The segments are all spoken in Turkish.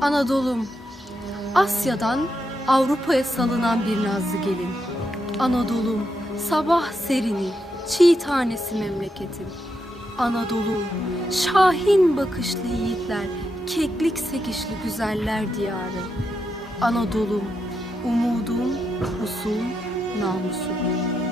Anadolu'm, Asya'dan Avrupa'ya salınan bir nazlı gelin. Anadolu'm, sabah serini, çiğ tanesi memleketim. Anadolu'm, şahin bakışlı yiğitler, keklik sekişli güzeller diyarı. Anadolu'm, umudum, usum, namusum.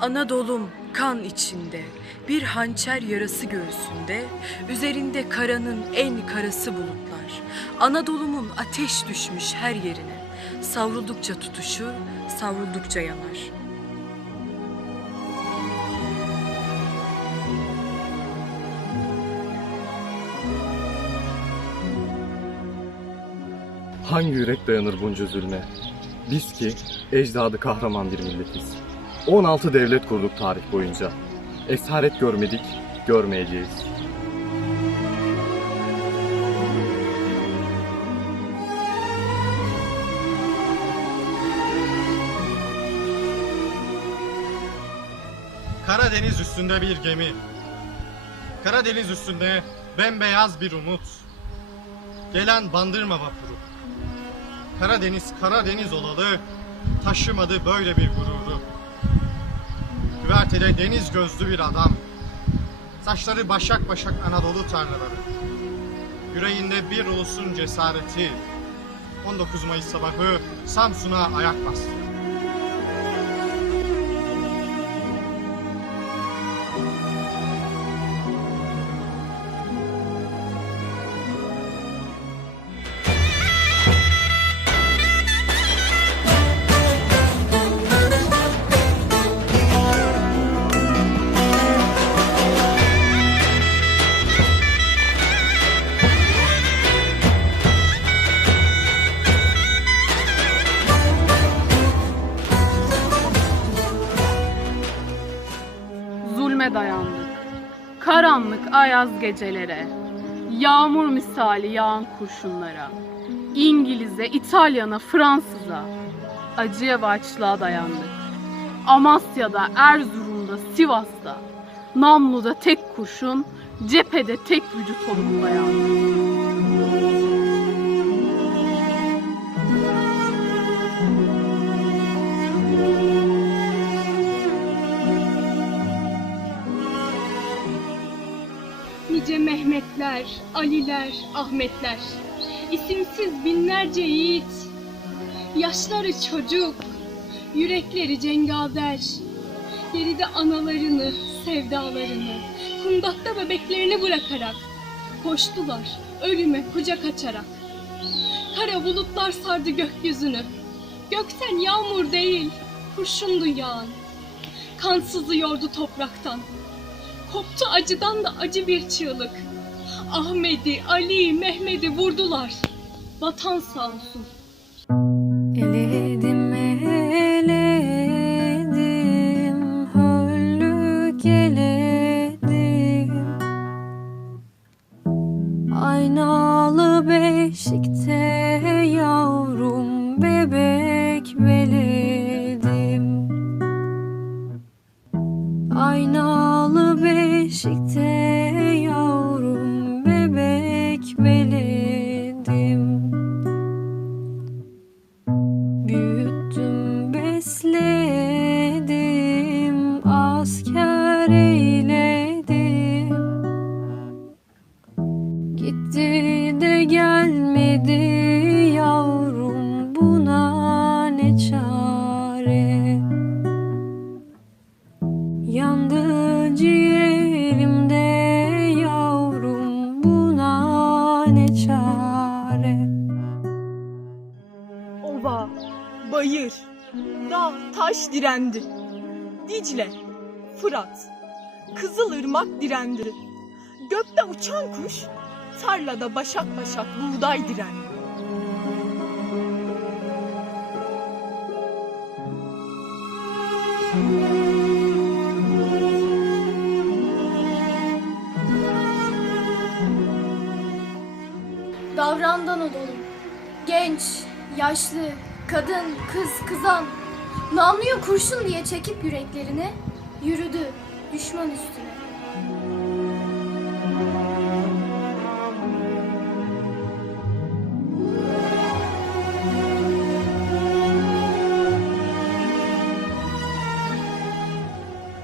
Anadolu'm kan içinde, bir hançer yarası göğsünde, üzerinde karanın en karası bulutlar. Anadolu'mun ateş düşmüş her yerine, savruldukça tutuşur, savruldukça yanar. Hangi yürek dayanır bunca zulme? Biz ki ecdadı kahraman bir milletiz. 16 devlet kurduk tarih boyunca. Esaret görmedik, görmeyeceğiz. Karadeniz üstünde bir gemi. Karadeniz üstünde bembeyaz bir umut. Gelen bandırma vapuru. Karadeniz Karadeniz olalı taşımadı böyle bir gururu. Güvertede deniz gözlü bir adam. Saçları başak başak Anadolu tarlaları. Yüreğinde bir ulusun cesareti. 19 Mayıs sabahı Samsun'a ayak bastı. Ayaz gecelere. Yağmur misali yağan kurşunlara. İngiliz'e, İtalyan'a, Fransız'a. Acıya ve açlığa dayandık. Amasya'da, Erzurum'da, Sivas'ta. Namlu'da tek kurşun, cephede tek vücut olup dayandık. Mehmetler, Aliler, Ahmetler, isimsiz binlerce yiğit, yaşları çocuk, yürekleri cengaver, geride analarını, sevdalarını, kundakta bebeklerini bırakarak, koştular ölüme kucak açarak. Kara bulutlar sardı gökyüzünü, gökten yağmur değil, kurşundu yağan, kan sızıyordu topraktan. Koptu acıdan da acı bir çığlık. Ahmet'i, Ali, Mehmet'i vurdular. Vatan sağ olsun. Eledim Yandı ciğerimde yavrum buna ne çare. Ova, bayır, dağ, taş direndi. Dicle, Fırat, Kızılırmak direndi. Gökte uçan kuş, tarlada başak başak buğday direndi. Genç, yaşlı, kadın, kız, kızan. Namluyu kurşun diye çekip yüreklerine yürüdü düşman üstüne.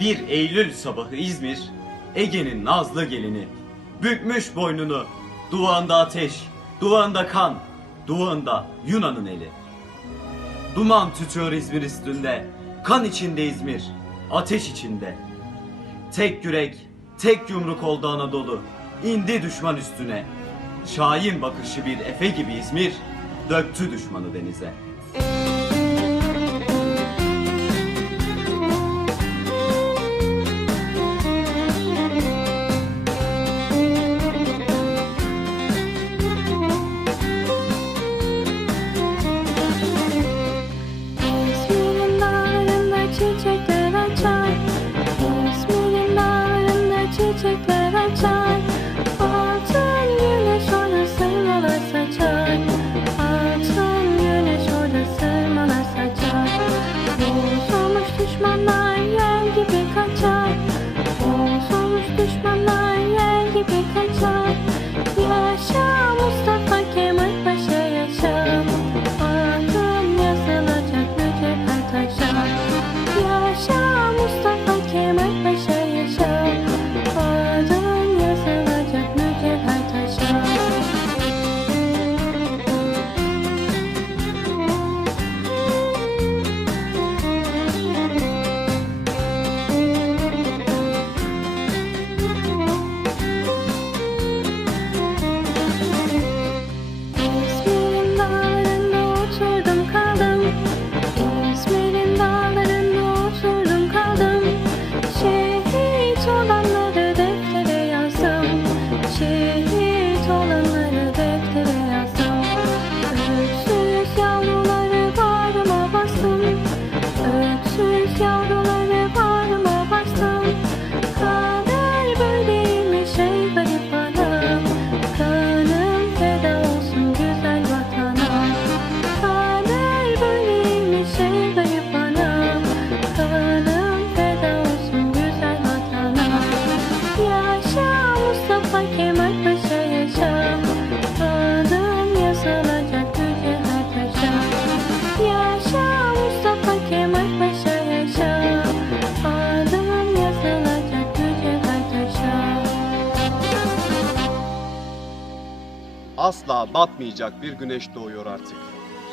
Bir Eylül sabahı İzmir, Ege'nin nazlı gelini. Bükmüş boynunu, duvağında ateş, duvağında kan, duvağında Yunan'ın eli. Duman tütüyor İzmir üstünde, kan içinde İzmir, ateş içinde. Tek yürek, tek yumruk oldu Anadolu, indi düşman üstüne. Şahin bakışı bir Efe gibi İzmir, döktü düşmanı denize. Asla batmayacak bir güneş doğuyor artık.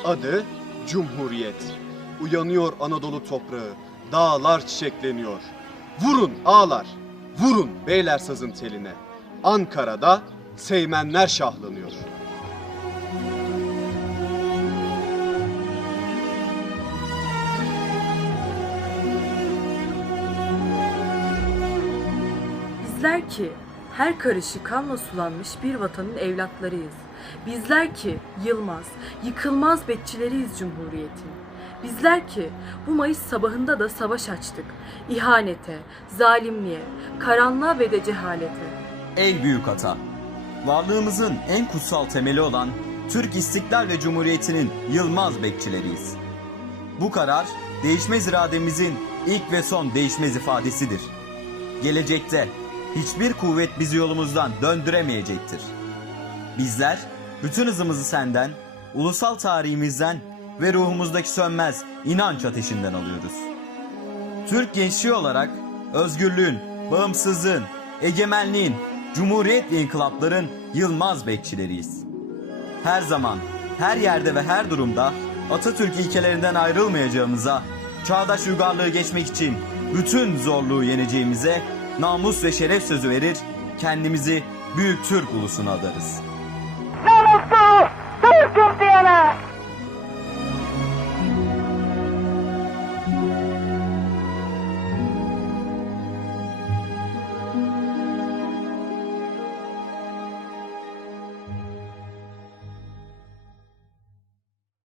Adı Cumhuriyet. Uyanıyor Anadolu toprağı. Dağlar çiçekleniyor. Vurun ağlar. Vurun beyler sazın teline. Ankara'da Seymenler şahlanıyor. Bizler ki her karışı kanla sulanmış bir vatanın evlatlarıyız. Bizler ki yılmaz, yıkılmaz bekçileriyiz Cumhuriyet'in. Bizler ki bu Mayıs sabahında da savaş açtık. İhanete, zalimliğe, karanlığa ve de cehalete. Ey büyük ata! Varlığımızın en kutsal temeli olan Türk İstiklal ve Cumhuriyeti'nin yılmaz bekçileriyiz. Bu karar değişmez irademizin ilk ve son değişmez ifadesidir. Gelecekte hiçbir kuvvet bizi yolumuzdan döndüremeyecektir. Bizler bütün hızımızı senden, ulusal tarihimizden ve ruhumuzdaki sönmez inanç ateşinden alıyoruz. Türk gençliği olarak özgürlüğün, bağımsızlığın, egemenliğin, cumhuriyet ve inkılapların yılmaz bekçileriyiz. Her zaman, her yerde ve her durumda Atatürk ilkelerinden ayrılmayacağımıza, çağdaş uygarlığı geçmek için bütün zorluğu yeneceğimize namus ve şeref sözü verir, kendimizi büyük Türk ulusuna adarız.